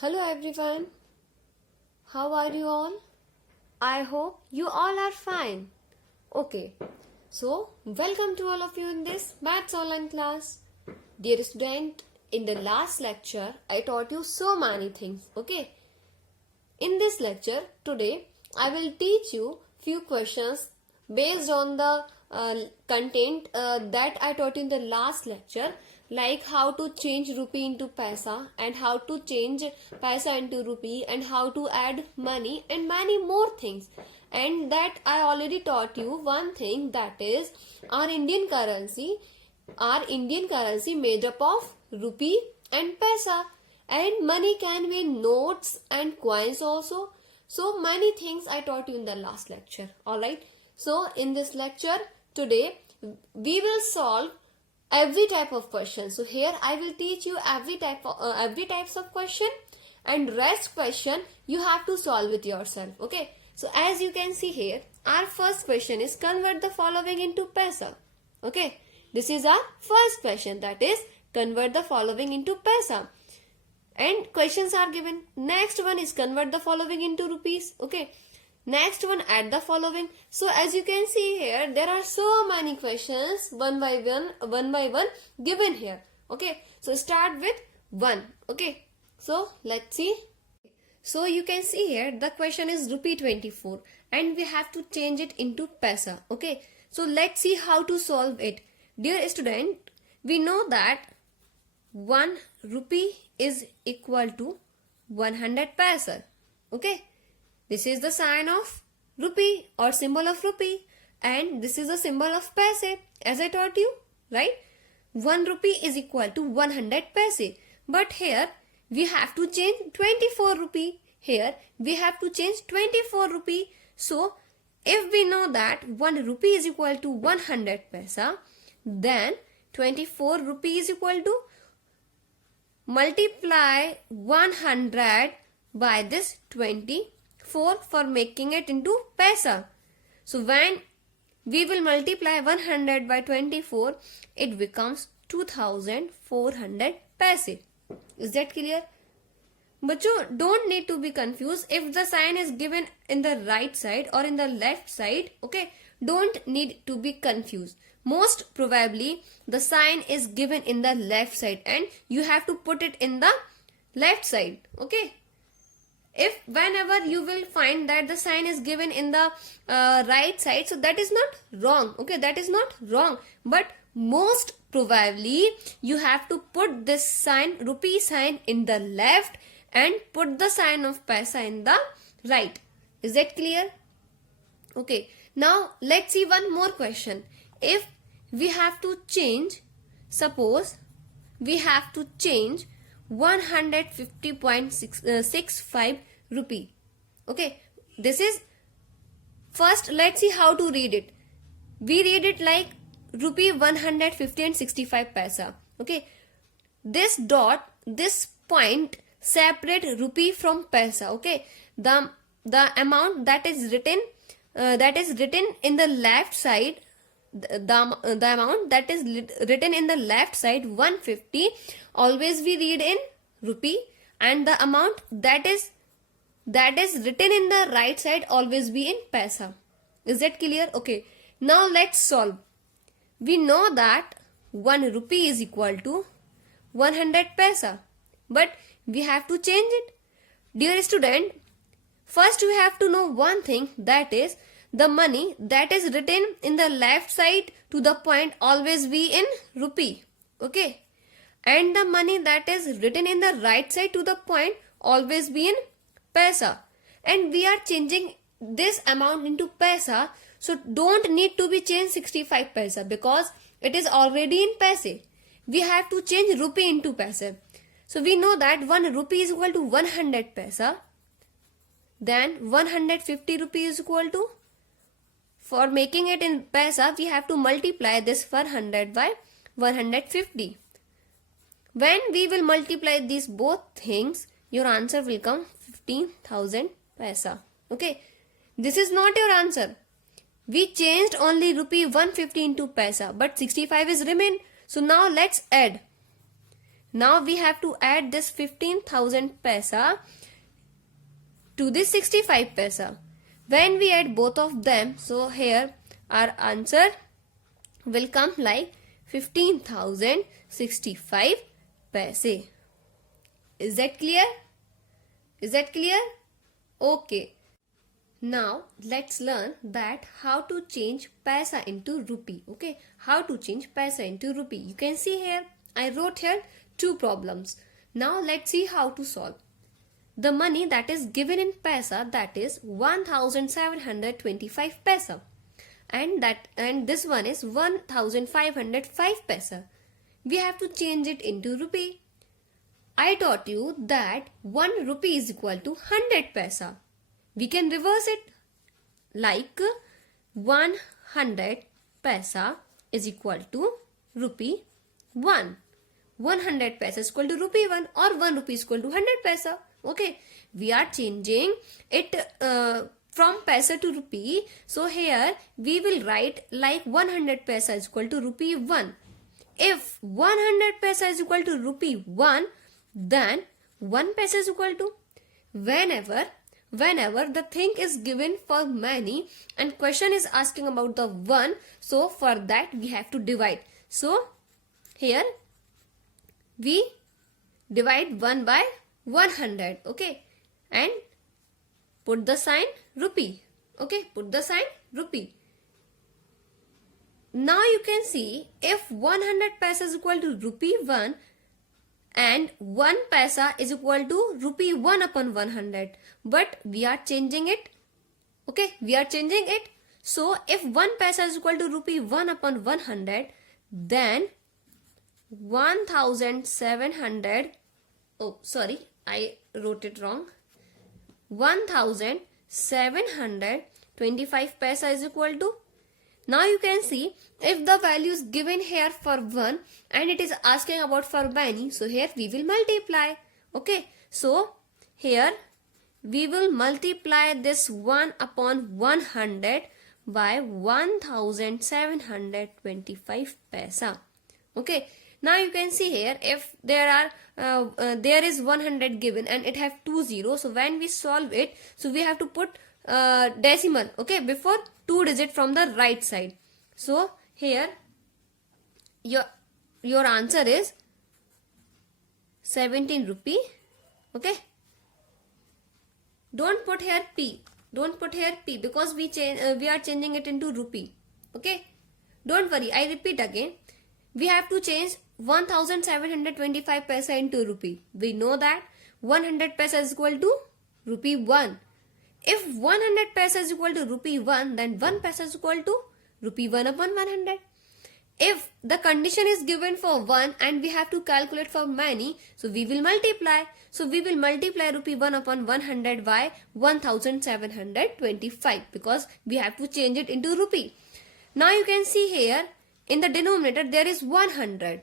Hello everyone, how are you all? I hope you all are fine. Okay, so welcome to all of you in this maths online class. Dear student, in the last lecture I taught you so many things. Okay, in this lecture today I will teach you few questions based on the content that I taught in the last lecture, like how to change rupee into paisa and how to change paisa into rupee and how to add money and many more things. And that I already taught you one thing, that is our Indian currency made up of rupee and paisa, and money can be notes and coins also. So many things I taught you in the last lecture. Alright, so in this lecture today we will solve every type of question. So here I will teach you every types of question, and rest question you have to solve it yourself. Okay, so as you can see here, our first question is convert the following into paisa. Okay, this is our first question, that is convert the following into paisa. And questions are given. Next one is convert the following into rupees. Okay, next one add the following. So as you can see here, there are so many questions one by one given here. Okay, so start with one. Okay, so let's see. So you can see here the question is rupee 24 and we have to change it into paisa. Okay, so let's see how to solve it. Dear student, we know that 1 rupee is equal to 100 paisa. Okay, this is the sign of rupee or symbol of rupee, and this is the symbol of paise, as I taught you, right? 1 rupee is equal to 100 paise, but here we have to change 24 rupee. Here we have to change 24 rupee. So if we know that 1 rupee is equal to 100 paisa, then 24 rupee is equal to multiply 100 by this 24 for making it into paisa. So when we will multiply 100 by 24, it becomes 2400 paise. Is that clear? But you don't need to be confused if the sign is given in the right side or in the left side. Okay, don't need to be confused. Most probably the sign is given in the left side and you have to put it in the left side. Okay, if whenever you will find that the sign is given in the right side, so that is not wrong. Okay, that is not wrong, but most probably you have to put this sign, rupee sign, in the left and put the sign of paisa in the right. Is that clear? Okay, now let's see one more question. If we have to change, suppose we have to change 150.65 rupee. Okay, this is first, let's see how to read it. We read it like rupee 150 and 65 paisa. Okay, this dot, this point separate rupee from paisa. Okay, the amount that is written in the left side, the amount that is written in the left side, 150, always we read in rupee, and the amount that is written in the right side always be in paisa. Is that clear? Okay, now let's solve. We know that 1 rupee is equal to 100 paisa, but we have to change it. Dear student, first we have to know one thing, that is the money that is written in the left side to the point always be in rupee. Okay, and the money that is written in the right side to the point always be in paisa, and we are changing this amount into paisa, so don't need to be changed 65 paisa because it is already in paise. We have to change rupee into paisa. So we know that 1 rupee is equal to 100 paisa, then 150 rupee is equal to, for making it in paisa, we have to multiply this 100 by 150. When we will multiply these both things, your answer will come 15,000 paisa. Okay, this is not your answer. We changed only rupee 150 into paisa, but 65 is remain. So now let's add. Now we have to add this 15,000 paisa to this 65 paisa. When we add both of them, so here our answer will come like 15,065 paise. Is that clear? Is that clear? Okay. Now let's learn that how to change paisa into rupee. Okay, how to change paisa into rupee. You can see here I wrote here two problems. Now let's see how to solve. The money that is given in paisa, that is 1725 paisa, and this one is 1505 paisa. We have to change it into rupee. I taught you that 1 rupee is equal to 100 paisa. We can reverse it like 100 paisa is equal to rupee 1. 100 paisa is equal to rupee 1, or 1 rupee is equal to 100 paisa. Okay, we are changing it from paisa to rupee. So here we will write like 100 paisa is equal to rupee 1. If 100 paisa is equal to rupee 1, then 1 paisa is equal to, whenever the thing is given for many and question is asking about the 1, so for that we have to divide. So here we divide 1 by 100. Okay, and put the sign rupee. Okay, put the sign rupee. Now you can see if 100 paisa is equal to rupee 1 and 1 paisa is equal to rupee 1 upon 100, but we are changing it. Okay, we are changing it. So if 1 paisa is equal to rupee 1 upon 100, then 1700, oh sorry, I wrote it wrong, 1725 paisa is equal to. Now you can see if the value is given here for 1 and it is asking about for many, so here we will multiply. Okay, so here we will multiply this 1 upon 100 by 1725 paisa. Okay, now you can see here if there is 100 given and it have 2 zeros, so when we solve it, so we have to put decimal, okay, before 2 digit from the right side. So here your answer is 17 rupee. Okay, don't put here p, because we are changing it into rupee. Okay, don't worry, I repeat again, we have to change 1725 paisa into rupee. We know that 100 paisa is equal to rupee 1. If 100 paisa is equal to rupee 1, then 1 paisa is equal to rupee 1 upon 100. If the condition is given for 1 and we have to calculate for many, so we will multiply. So we will multiply rupee 1 upon 100 by 1725, because we have to change it into rupee. Now you can see here in the denominator there is 100,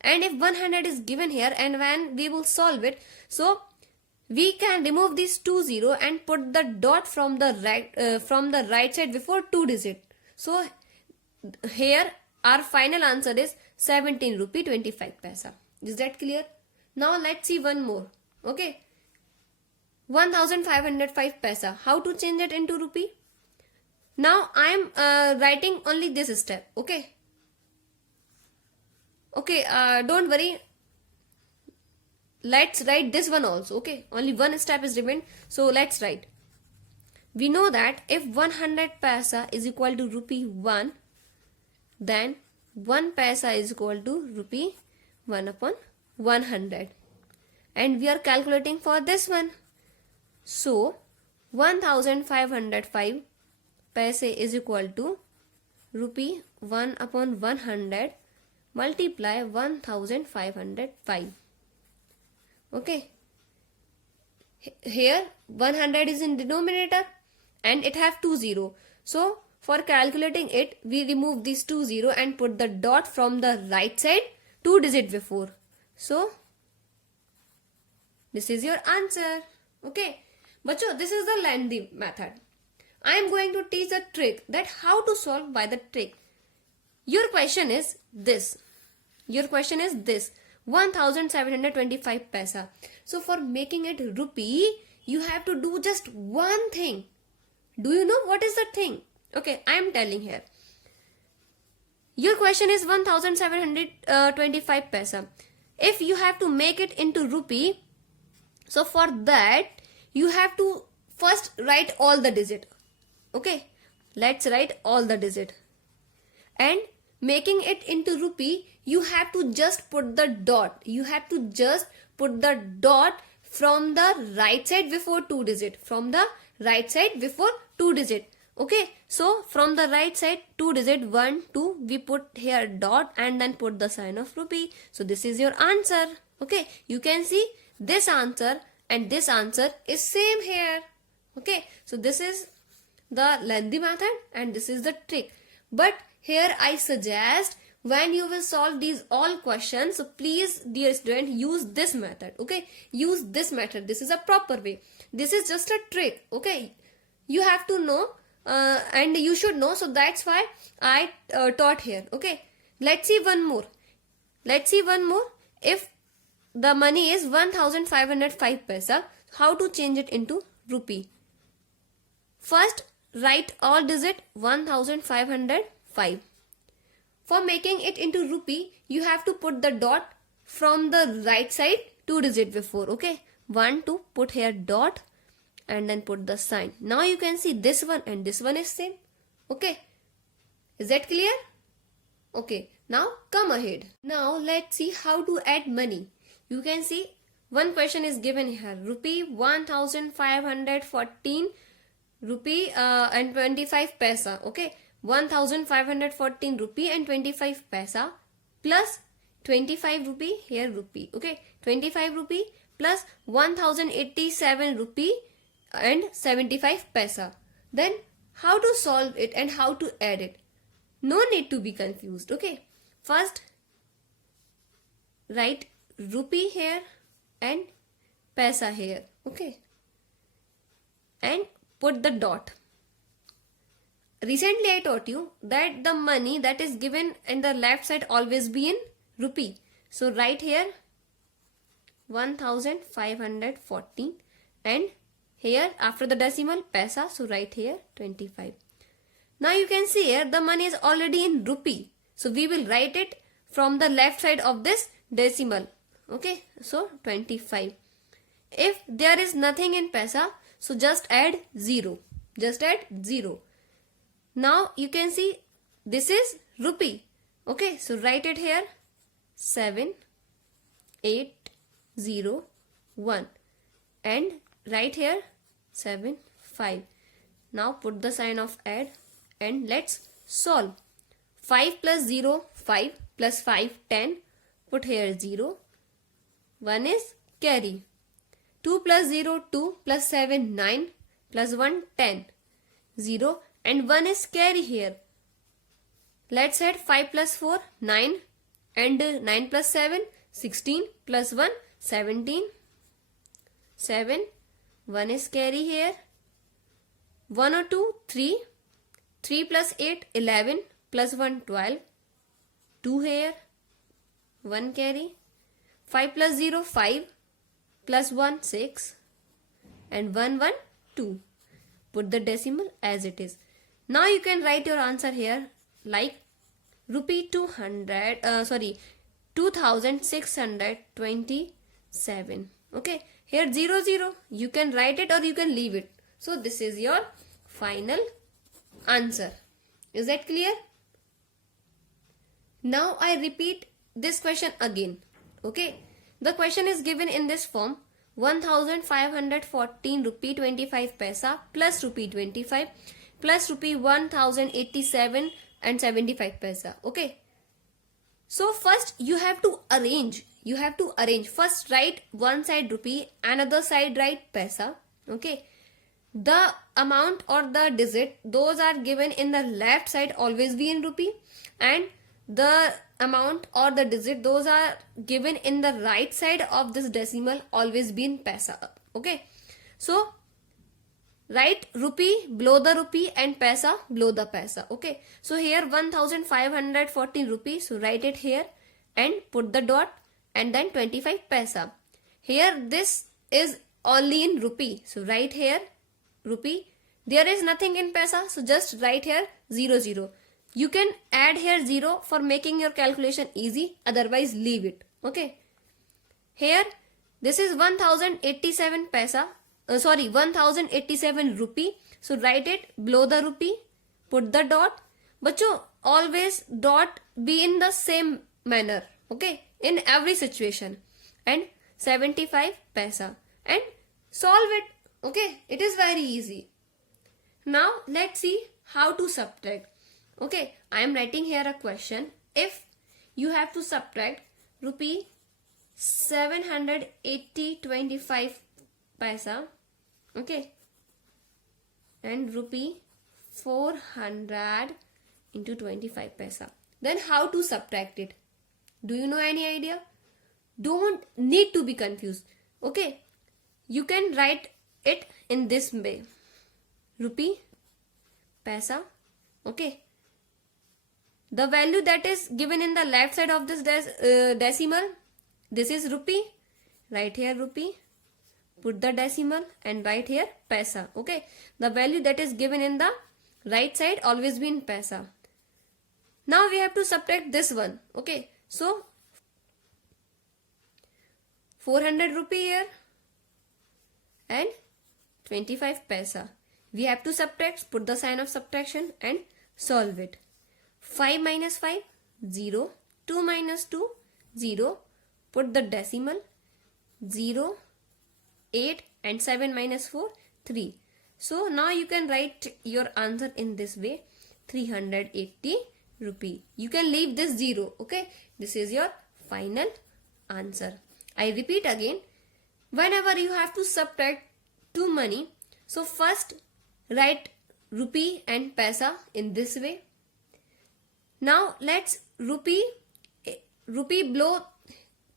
and if 100 is given here and when we will solve it, so we can remove this 20 and put the dot from the right side before 2 digit. So here our final answer is 17 rupee 25 paisa. Is that clear? Now let's see one more. Okay, 1505 paisa. How to change it into rupee? Now I am writing only this step. Okay. Okay, don't worry. Let's write this one also. Okay, only one step is remained. So let's write. We know that if 100 paisa is equal to rupee 1, then 1 paisa is equal to rupee 1 upon 100. And we are calculating for this one. So 1505 paise is equal to rupee 1 upon 100 multiply 1505. Okay. Here 100 is in denominator and it have 20. So for calculating it, we remove this 20 and put the dot from the right side 2 digit before. So this is your answer. Okay. Bacho, this is the lengthy method. I am going to teach a trick that how to solve by the trick. Your question is this. 1725 paisa. So for making it rupee, you have to do just one thing. Do you know what is the thing? Okay, I am telling here. Your question is 1725 paisa. If you have to make it into rupee, so for that you have to first write all the digit. Okay, let's write all the digit. And making it into rupee, you have to just put the dot. You have to just put the dot from the right side before 2 digit. From the right side before 2 digit. Okay, so from the right side 2 digit 1, 2, we put here dot and then put the sign of rupee. So this is your answer. Okay, you can see this answer and this answer is same here. Okay, so this is the lengthy method and this is the trick. But here I suggest when you will solve these all questions, so please dear student, use this method. Okay, use this method. This is a proper way. This is just a trick. Okay, you have to know and you should know, so that's why I taught here. Okay, let's see one more. Let's see one more. If the money is 1505 paisa, how to change it into rupee? First write all digit 1505. For making it into rupee, you have to put the dot from the right side 2 digit before. Okay, 1, 2, put here dot and then put the sign. Now you can see this one and this one is same. Okay, is that clear? Okay, now come ahead. Now let's see how to add money. You can see one question is given here, rupee 1514 rupee and 25 paisa. Okay, 1514 rupee and 25 paisa plus 25 rupee here rupee. Okay, 25 rupee plus 1087 rupee and 75 paisa. Then how to solve it and how to add it? No need to be confused. Okay, first write rupee here and paisa here. Okay, and put the dot. Recently I taught you that the money that is given in the left side always be in rupee. So write here 1514 and here after the decimal paisa, so write here 25. Now you can see here the money is already in rupee. So we will write it from the left side of this decimal. Okay, so 25. If there is nothing in paisa, so just add 0. Just add 0. Now you can see this is rupee. Okay, so write it here 7801 and write here 75. Now put the sign of add and let's solve. 5 plus 0 5 plus 5 10. Put here 0. 1 is carry. 2 plus 0 2 plus 7 9 plus 1 10. 0 and 1 is carry here. Let's add 5 plus 4 9 and 9 plus 7 16 plus 1 17. 7 1 is carry here. 1 or 2 3. 3 plus 8 11 plus 1 12. 2 here. 1 carry. 5 plus 0 5 plus 1 6 and 1 1 2. Put the decimal as it is. Now you can write your answer here like rupee 2627. Okay, here 00. You can write it or you can leave it. So this is your final answer. Is that clear? Now I repeat this question again. Okay, the question is given in this form: 1514 rupee 25 paisa plus rupee 25 plus rupee 1087 and 75 paisa. Okay, so first you have to arrange. First write one side rupee, another side write paisa. Okay, the amount or the digit, those are given in the left side always be in rupee, and the amount or the digit, those are given in the right side of this decimal always be in paisa. Okay, so write rupee below the rupee and paisa below the paisa. Okay, so here 1514 rupees, so write it here and put the dot. and then 25 paisa. Here this is only in rupee. So write here rupee. There is nothing in paisa. So just write here 00. You can add here 0 for making your calculation easy. Otherwise leave it. Okay. Here this is 1087 paisa. 1087 rupee. So write it below the rupee. Put the dot. Bacho, always dot be in the same manner. Okay. In every situation. And 75 paisa. And solve it. Okay. It is very easy. Now let's see how to subtract. Okay. I am writing here a question. If you have to subtract rupee 780.25 paisa, okay, and rupee 400 into 25 paisa, then how to subtract it? Do you know any idea? Don't need to be confused. Okay, you can write it in this way: rupee paisa. Okay, the value that is given in the left side of this decimal, this is rupee. Write here rupee. Put the decimal and write here paisa. Okay. The value that is given in the right side always be in paisa. Now we have to subtract this one. Okay. So 400 rupee here and 25 paisa. We have to subtract. Put the sign of subtraction and solve it. 5 minus 5, 0. 2 minus 2, 0. Put the decimal. 0, 8 and 7 minus 4, 3. So now you can write your answer in this way: 380 rupee. You can leave this 0. Okay. This is your final answer. I repeat again. Whenever you have to subtract two money, so first write rupee and paisa in this way. Now let's rupee below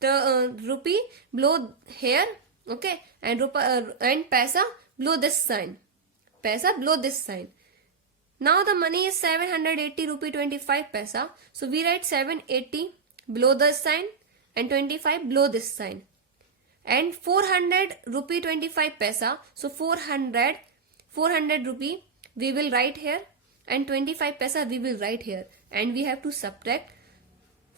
the rupee below here, okay, and paisa below this sign. Paisa below this sign. Now the money is 780 rupee 25 paisa. So we write 780 below this sign and 25 below this sign. And 400 rupee 25 paisa. So 400 rupee we will write here and 25 paisa we will write here. And we have to subtract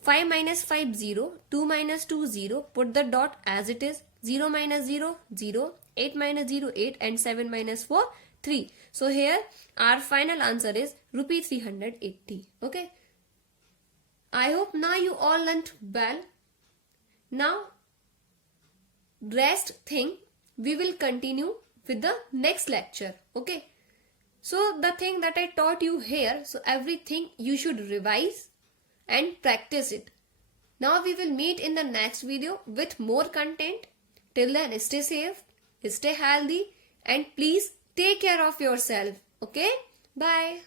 5 minus 5, 0. 2 minus 2, 0. Put the dot as it is. 0 minus 0, 0. 8 minus 0, 8. And 7 minus 4, 3. So here our final answer is rupee 380. Okay. I hope now you all learnt well. Now rest thing we will continue with the next lecture. Okay. So the thing that I taught you here, so everything you should revise and practice it. Now we will meet in the next video with more content. Till then, stay safe, stay healthy, and please take care of yourself. Okay? Bye.